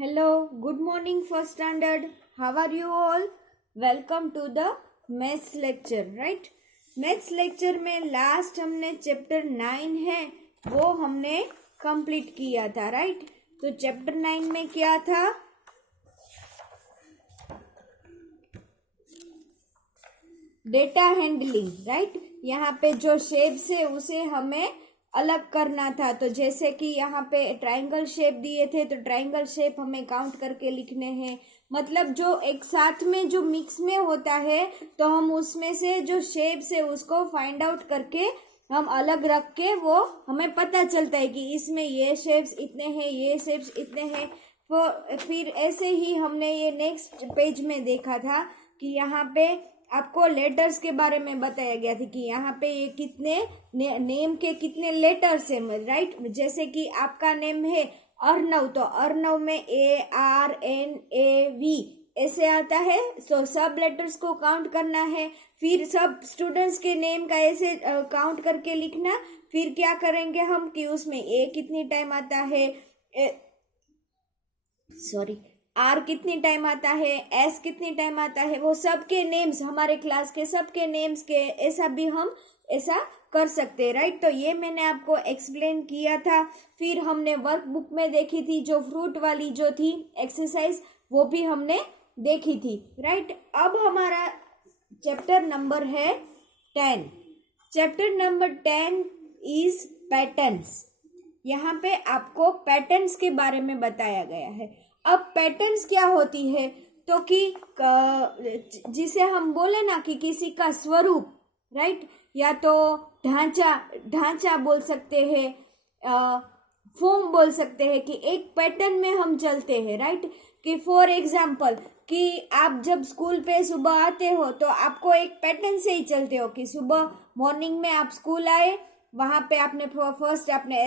Hello, good morning, first standard. How are you all? Welcome to the maths lecture, right? Maths lecture में last हमने chapter 9 है वो हमने complete किया था, राइट? तो चैप्टर 9 में क्या था? Data handling, right? यहाँ पे जो शेप्स है उसे हमें अलग करना था। तो जैसे कि यहाँ पे ट्रायंगल शेप दिए थे तो ट्रायंगल शेप हमें काउंट करके लिखने हैं। मतलब जो एक साथ में जो मिक्स में होता है तो हम उसमें से जो शेप्स है उसको फाइंड आउट करके हम अलग रख के वो हमें पता चलता है कि इसमें ये शेप्स इतने हैं, ये शेप्स इतने हैं। तो फिर ऐसे ही हमने ये नेक्स्ट पेज में देखा था कि यहाँ पे आपको लेटर्स के बारे में बताया गया था कि यहाँ पे ये कितने नेम के कितने लेटर्स हैं, राइट? जैसे कि आपका नेम है अर्णव, तो अर्णव में ARNAV ऐसे आता है। तो सब लेटर्स को काउंट करना है, फिर सब स्टूडेंट्स के नेम का ऐसे काउंट करके लिखना। फिर क्या करेंगे हम कि उसमें A कितनी टाइम आता है, आर कितनी टाइम आता है, एस कितनी टाइम आता है, वो सबके नेम्स, हमारे क्लास के सबके नेम्स के ऐसा भी हम ऐसा कर सकते हैं, राइट? तो ये मैंने आपको एक्सप्लेन किया था। फिर हमने वर्कबुक में देखी थी जो फ्रूट वाली जो थी एक्सरसाइज, वो भी हमने देखी थी, राइट? अब हमारा चैप्टर नंबर है 10। Chapter number 10 is patterns. यहाँ पे आपको पैटर्न्स के बारे में बताया गया है। अब पैटर्न्स क्या होती है? तो कि जिसे हम बोले ना कि किसी का स्वरूप, राइट? या तो ढांचा बोल सकते हैं, फॉर्म बोल सकते हैं कि एक पैटर्न में हम चलते हैं, राइट? कि फॉर एग्जाम्पल कि आप जब स्कूल पे सुबह आते हो तो आपको एक पैटर्न से ही चलते हो कि सुबह मॉर्निंग में आप स्कूल आए, वहां पे आपने फर्स्ट आपने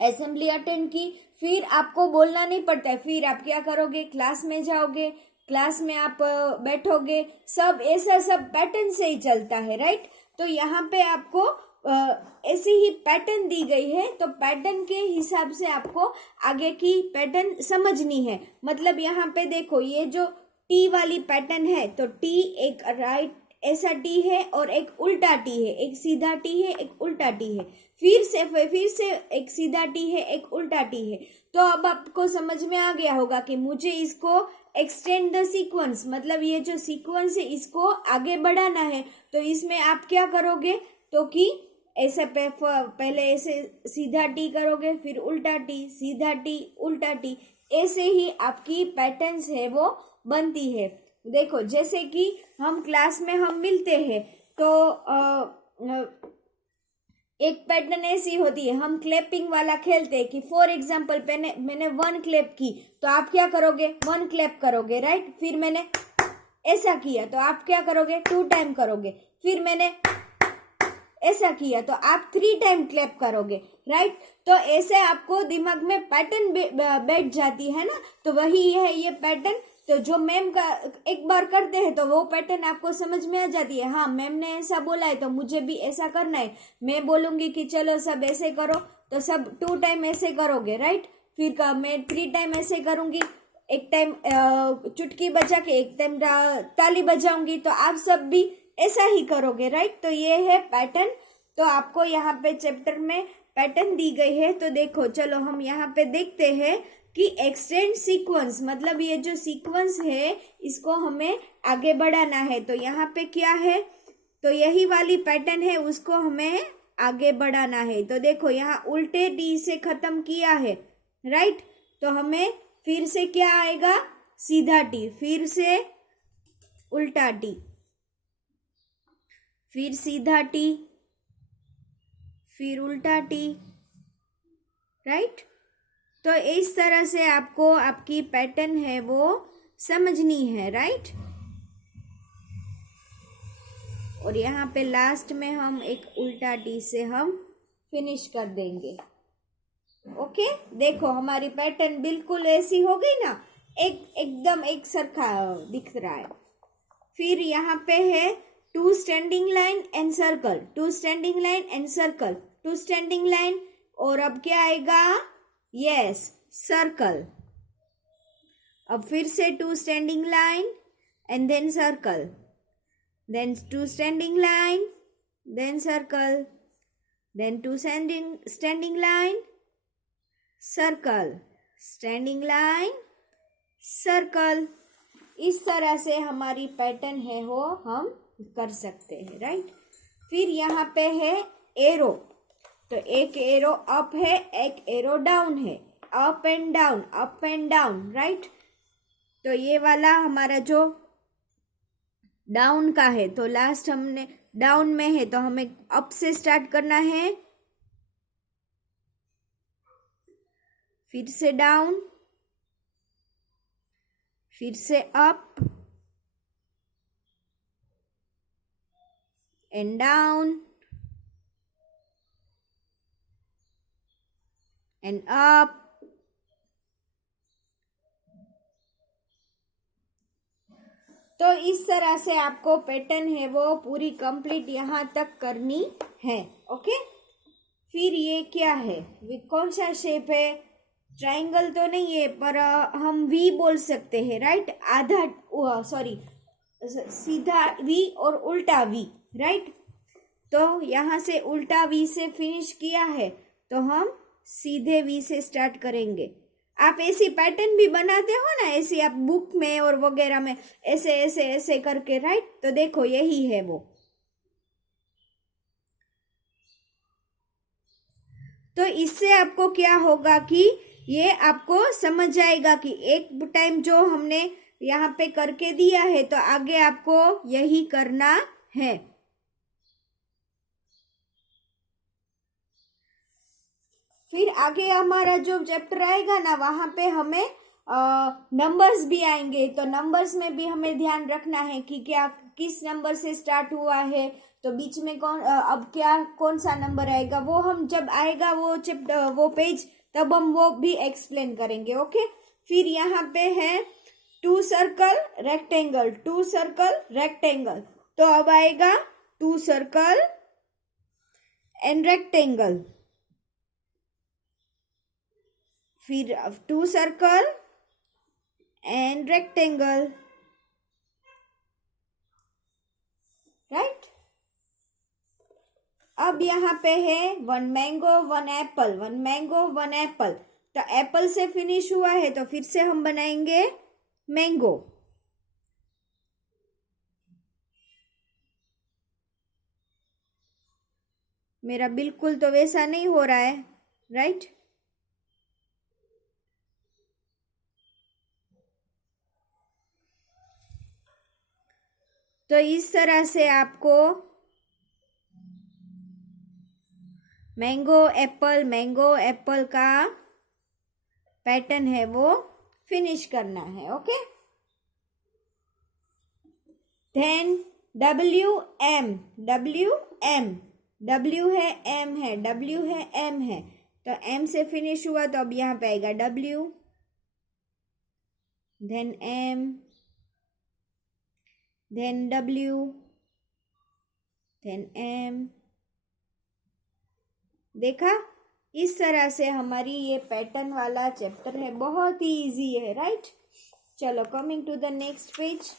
असेंबली अटेंड की, फिर आपको बोलना नहीं पड़ता है, फिर आप क्या करोगे, क्लास में जाओगे, क्लास में आप बैठोगे, सब ऐसा सब पैटर्न से ही चलता है, राइट? तो यहाँ पे आपको ऐसी ही पैटर्न दी गई है, तो पैटर्न के हिसाब से आपको आगे की पैटर्न समझनी है। मतलब यहाँ पे देखो, ये जो टी वाली पैटर्न है तो टी एक राइट ऐसा टी है और एक उल्टा टी है, एक सीधा टी है, एक उल्टा टी है, फिर से एक सीधा टी है, एक उल्टा टी है। तो अब आपको समझ में आ गया होगा कि मुझे इसको एक्सटेंड द सीक्वेंस, मतलब ये जो सीक्वेंस है इसको आगे बढ़ाना है। तो इसमें आप क्या करोगे, तो कि ऐसे पहले ऐसे सीधा टी करोगे, फिर उल्टा टी, सीधा टी, उल्टा टी, ऐसे ही आपकी पैटर्न्स है वो बनती है। देखो, जैसे कि हम क्लास में हम मिलते हैं तो एक पैटर्न ऐसी होती है, हम क्लैपिंग वाला खेलते हैं कि फॉर एग्जाम्पल मैंने 1 क्लैप की तो आप क्या करोगे, 1 क्लैप करोगे, राइट? फिर मैंने ऐसा किया तो आप क्या करोगे, 2 टाइम करोगे। फिर मैंने ऐसा किया तो आप 3 टाइम क्लैप करोगे, राइट? तो ऐसे आपको दिमाग में पैटर्न बैठ जाती है ना। तो वही है ये पैटर्न। तो जो मैम का एक बार करते हैं तो वो पैटर्न आपको समझ में आ जाती है। हाँ, मैम ने ऐसा बोला है तो मुझे भी ऐसा करना है। मैं बोलूंगी कि चलो सब ऐसे करो तो सब 2 टाइम ऐसे करोगे, राइट? फिर मैं 3 टाइम ऐसे करूंगी, एक टाइम चुटकी बजा के, एक टाइम ताली बजाऊंगी, तो आप सब भी ऐसा ही करोगे, राइट? तो ये है पैटर्न। तो आपको यहाँ पे चैप्टर में पैटर्न दी गई है। तो देखो, चलो हम यहाँ पे देखते हैं कि एक्सटेंड सीक्वेंस, मतलब ये जो सीक्वेंस है इसको हमें आगे बढ़ाना है। तो यहाँ पे क्या है, तो यही वाली पैटर्न है, उसको हमें आगे बढ़ाना है। तो देखो, यहाँ उल्टे टी से खत्म किया है, राइट? तो हमें फिर से क्या आएगा, सीधा टी, फिर से उल्टा टी, फिर सीधा टी, फिर उल्टा टी, राइट? तो इस तरह से आपको आपकी पैटर्न है वो समझनी है, राइट? और यहाँ पे लास्ट में हम एक उल्टा टी से हम फिनिश कर देंगे। ओके, देखो हमारी पैटर्न बिल्कुल ऐसी हो गई ना, एकदम एक सरखा दिख रहा है। फिर यहाँ पे है 2 standing line and circle, 2 standing line and circle, 2 standing line, और अब क्या आएगा, यस, सर्कल। अब फिर से 2 standing line and then circle, then 2 standing line, then circle, then 2 standing line, circle, standing line, circle. इस तरह से हमारी पैटर्न है वो हम कर सकते हैं, राइट। फिर यहाँ पे है एरो, तो एक एरो अप है, एक एरो डाउन है, up and down, up and down, right. तो ये वाला हमारा जो डाउन का है, तो लास्ट हमने डाउन में है तो हमें अप से स्टार्ट करना है, फिर से डाउन, फिर से up and down and up, तो इस तरह से आपको पैटर्न है वो पूरी कंप्लीट यहाँ तक करनी है, ओके। फिर ये क्या है, कौन सा शेप है, ट्रायंगल तो नहीं है पर हम वी बोल सकते हैं, राइट। आधा सॉरी सीधा वी और उल्टा वी, राइट। तो यहाँ से उल्टा वी से फिनिश किया है तो हम सीधे वी से स्टार्ट करेंगे। आप ऐसी पैटर्न भी बनाते हो ना, ऐसी आप बुक में और वगैरह में ऐसे ऐसे ऐसे करके, राइट। तो देखो यही है वो। तो इससे आपको क्या होगा कि ये आपको समझ आएगा कि एक टाइम जो हमने यहाँ पे करके दिया है तो आगे आपको यही करना है। फिर आगे हमारा जो चैप्टर आएगा ना, वहाँ पे हमें नंबर्स भी आएंगे, तो नंबर्स में भी हमें ध्यान रखना है कि क्या किस नंबर से स्टार्ट हुआ है, तो बीच में अब क्या कौन सा नंबर आएगा, वो हम जब आएगा वो चैप्टर वो पेज तब हम वो भी एक्सप्लेन करेंगे, ओके। फिर यहाँ पे है 2 सर्कल रेक्टेंगल, 2 सर्कल रेक्टेंगल, तो अब आएगा 2 सर्कल एंड रेक्टेंगल, फिर 2 सर्कल एंड रेक्टेंगल, राइट। अब यहाँ पे है 1 मैंगो 1 एप्पल, 1 मैंगो 1 एप्पल, तो एप्पल से फिनिश हुआ है तो फिर से हम बनाएंगे मैंगो। मेरा बिल्कुल तो वैसा नहीं हो रहा है, राइट। तो इस तरह से आपको मैंगो एप्पल का पैटर्न है वो फिनिश करना है, ओके। देन WM, W है M है, W है M है, तो M से फिनिश हुआ तो अब यहाँ पे आएगा W, then M, then W, then M। देखा, इस तरह से हमारी ये पैटर्न वाला चैप्टर है, बहुत ही इजी है, राइट। चलो coming to the next page.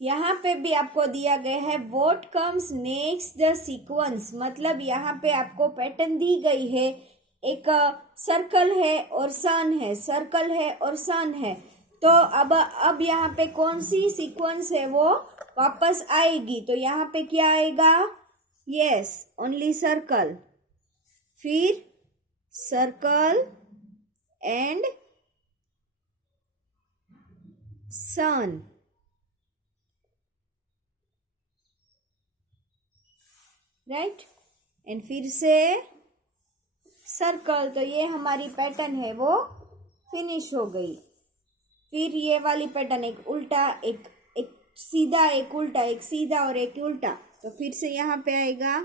यहाँ पे भी आपको दिया गया है what comes next the sequence, मतलब यहाँ पे आपको पैटर्न दी गई है, एक सर्कल है और सन है, सर्कल है और सन है, तो अब यहाँ पे कौन सी सीक्वेंस है वो वापस आएगी, तो यहाँ पे क्या आएगा, यस ओनली सर्कल, फिर circle and sun, right, and फिर से सर्कल, तो ये हमारी पैटर्न है वो फिनिश हो गई। फिर ये वाली पैटर्न एक उल्टा एक सीधा, एक उल्टा, एक सीधा और एक उल्टा, तो फिर से यहाँ पे आएगा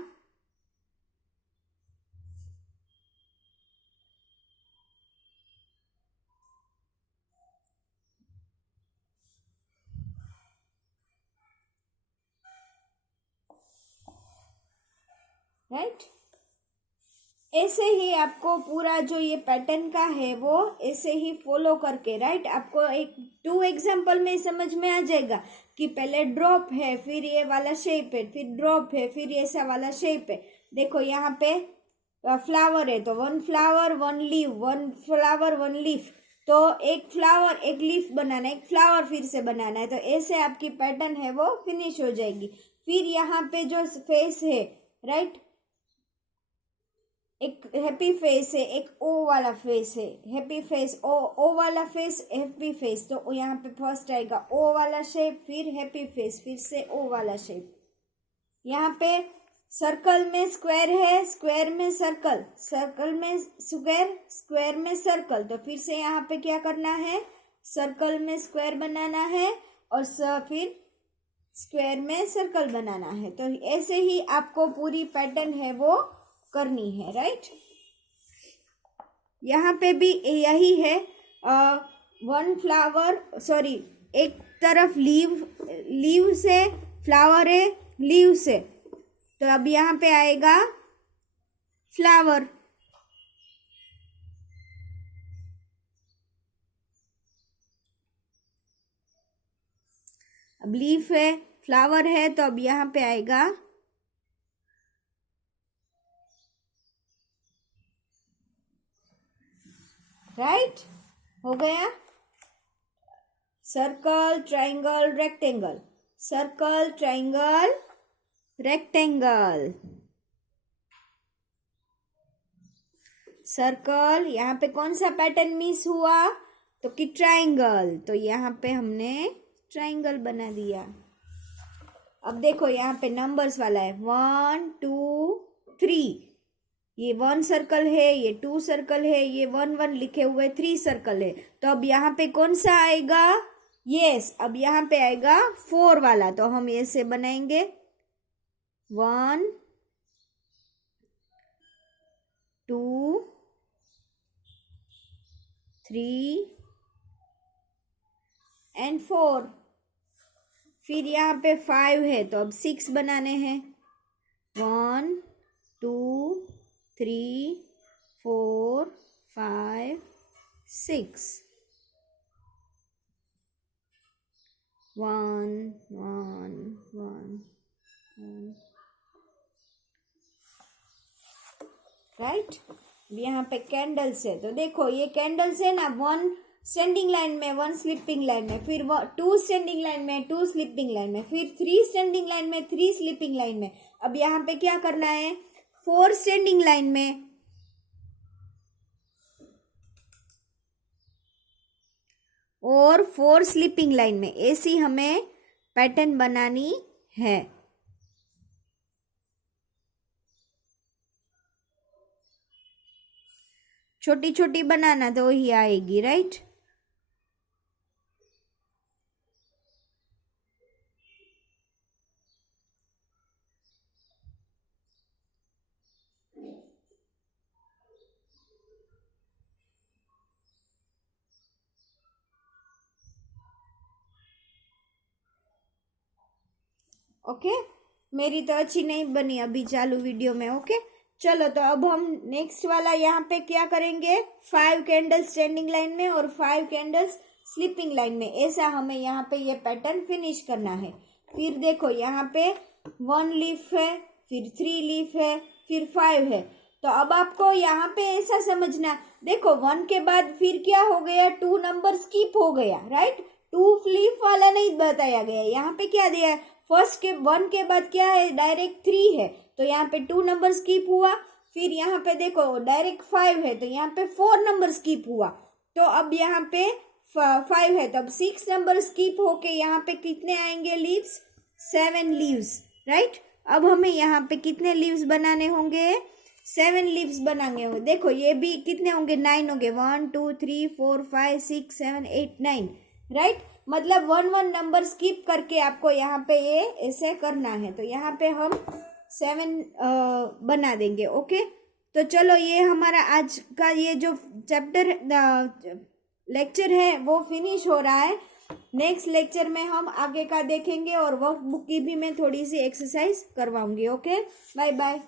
राइट। ऐसे ही आपको पूरा जो ये पैटर्न का है वो ऐसे ही फॉलो करके, राइट, आपको एक 2 एग्जाम्पल में समझ में आ जाएगा कि पहले ड्रॉप है, फिर ये वाला शेप है, फिर ड्रॉप है, फिर ऐसा वाला शेप है। देखो यहाँ पे फ्लावर है तो 1 फ्लावर 1 लीव, 1 फ्लावर 1 लीफ, तो एक फ्लावर एक लीफ बनाना है, एक फ्लावर फिर से बनाना है, तो ऐसे आपकी पैटर्न है वो फिनिश हो जाएगी। फिर यहाँ पे जो फेस है, राइट, एक हैप्पी फेस है, एक ओ वाला फेस है, हैप्पी फेस, ओ वाला फेस, हैप्पी फेस, तो यहाँ पे फर्स्ट आएगा ओ वाला शेप, फिर हैप्पी फेस, फिर से ओ वाला शेप। यहाँ पे सर्कल में स्क्वायर है, स्क्वायर में सर्कल, सर्कल में स्क्वायर, स्क्वायर में सर्कल, तो फिर से यहाँ पे क्या करना है, सर्कल में स्क्वायर बनाना है और फिर स्क्वायर में सर्कल बनाना है। तो ऐसे ही आपको पूरी पैटर्न है वो करनी है, राइट। यहाँ पे भी यही है, 1 फ्लावर, सॉरी, एक तरफ लीव से फ्लावर है, लीव से, तो अब यहाँ पे आएगा फ्लावर, अब लीफ है, फ्लावर है, तो अब यहाँ पे आएगा राइट, हो गया। Circle triangle rectangle, circle triangle rectangle, circle, यहाँ पे कौन सा पैटर्न मिस हुआ, तो कि ट्राइंगल, तो यहाँ पे हमने ट्राइंगल बना दिया। अब देखो यहाँ पे नंबर्स वाला है 1 2 3, ये 1 सर्कल है, ये 2 सर्कल है, ये 1 1 लिखे हुए 3 सर्कल है, तो अब यहाँ पे कौन सा आएगा, यस, अब यहाँ पे आएगा 4 वाला, तो हम ऐसे बनाएंगे 1 2 3 एंड 4, फिर यहाँ पे 5 है, तो अब 6 बनाने हैं, 1 2 3 4 5 6, 1 1 1 1, राइट। यहाँ पे कैंडल्स है, तो देखो ये कैंडल्स है ना, 1 स्टैंडिंग लाइन में, 1 स्लीपिंग लाइन में, फिर 2 स्टैंडिंग लाइन में, 2 स्लीपिंग लाइन में, फिर 3 स्टैंडिंग लाइन में, 3 स्लीपिंग लाइन में। अब यहाँ पे क्या करना है, 4 स्टैंडिंग लाइन में और 4 स्लीपिंग लाइन में, ऐसी हमें पैटर्न बनानी है। छोटी छोटी बनाना तो ही आएगी, राइट। ओके, मेरी तो अच्छी नहीं बनी अभी चालू वीडियो में, ओके। चलो, तो अब हम नेक्स्ट वाला यहाँ पे क्या करेंगे, 5 कैंडल्स स्टैंडिंग लाइन में और 5 कैंडल्स स्लीपिंग लाइन में, ऐसा हमें यहाँ पे ये पैटर्न फिनिश करना है। फिर देखो यहाँ पे 1 लीफ है, फिर 3 लीफ है, फिर 5 है, तो अब आपको यहाँ पे ऐसा समझना, देखो 1 के बाद फिर क्या हो गया, 2 नंबर स्किप हो गया, राइट, 2 लीफ वाला नहीं बताया गया, यहाँ पे क्या दिया है, फर्स्ट के 1 के बाद क्या है, डायरेक्ट 3 है, तो यहाँ पे 2 नंबर स्किप हुआ, फिर यहाँ पे देखो डायरेक्ट 5 है, तो यहाँ पे 4 नंबर स्किप हुआ, तो अब यहाँ पे 5 है, तो अब 6 नंबर स्किप होके यहाँ पे कितने आएंगे लीव्स, 7 लीव्स, राइट। अब हमें यहाँ पे कितने लीव्स बनाने होंगे, 7 लीव्स बनाने होंगे। देखो ये भी कितने होंगे, 9 होंगे, 1 2 3 4 5 6 7 8 9, राइट, मतलब 1 1 नंबर स्किप करके आपको यहाँ पे ये ऐसे करना है, तो यहाँ पे हम 7 बना देंगे, ओके। तो चलो, ये हमारा आज का ये जो चैप्टर लेक्चर है वो फिनिश हो रहा है। नेक्स्ट लेक्चर में हम आगे का देखेंगे और वर्कबुक की भी मैं थोड़ी सी एक्सरसाइज करवाऊंगी, ओके। Bye bye.